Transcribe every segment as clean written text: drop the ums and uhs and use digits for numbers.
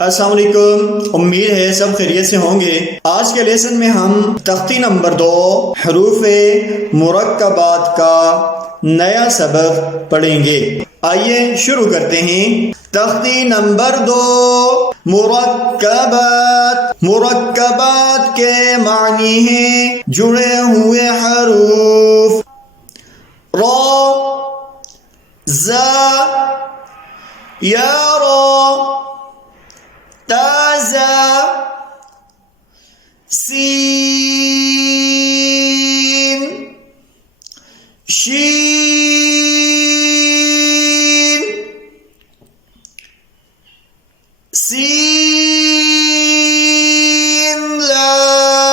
अस्सलाम वालेकुम। उम्मीद है सब खैरियत से होंगे। आज के लेसन में हम तख्ती नंबर 2 हरूफ मुरक्कबात का नया सबक पढ़ेंगे। आइए शुरू करते हैं। तख्ती नंबर 2 मुरक्कबात। मुरक्कबात के मानी हैं जुड़े हुए हरूफ। रा, ज़ा, यारा, ताज़ा, सीन, शीन, सीन, लाम,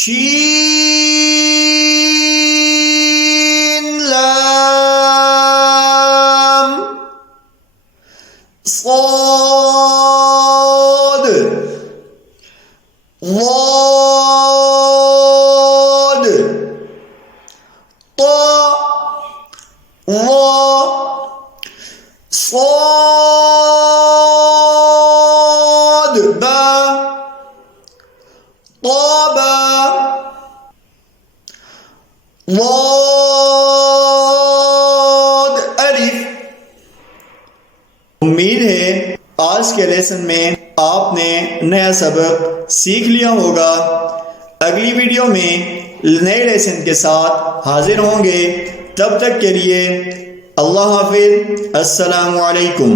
शीन, लाम, صاد، ضاد، طاء، ظاء، صاد، باء، طابا، ضاد، अलिफ। उम्मीद है आज के लेसन में आपने नया सबक सीख लिया होगा। अगली वीडियो में नए लेसन के साथ हाजिर होंगे। तब तक के लिए अल्लाह हाफिज। अस्सलामु अलैकुम।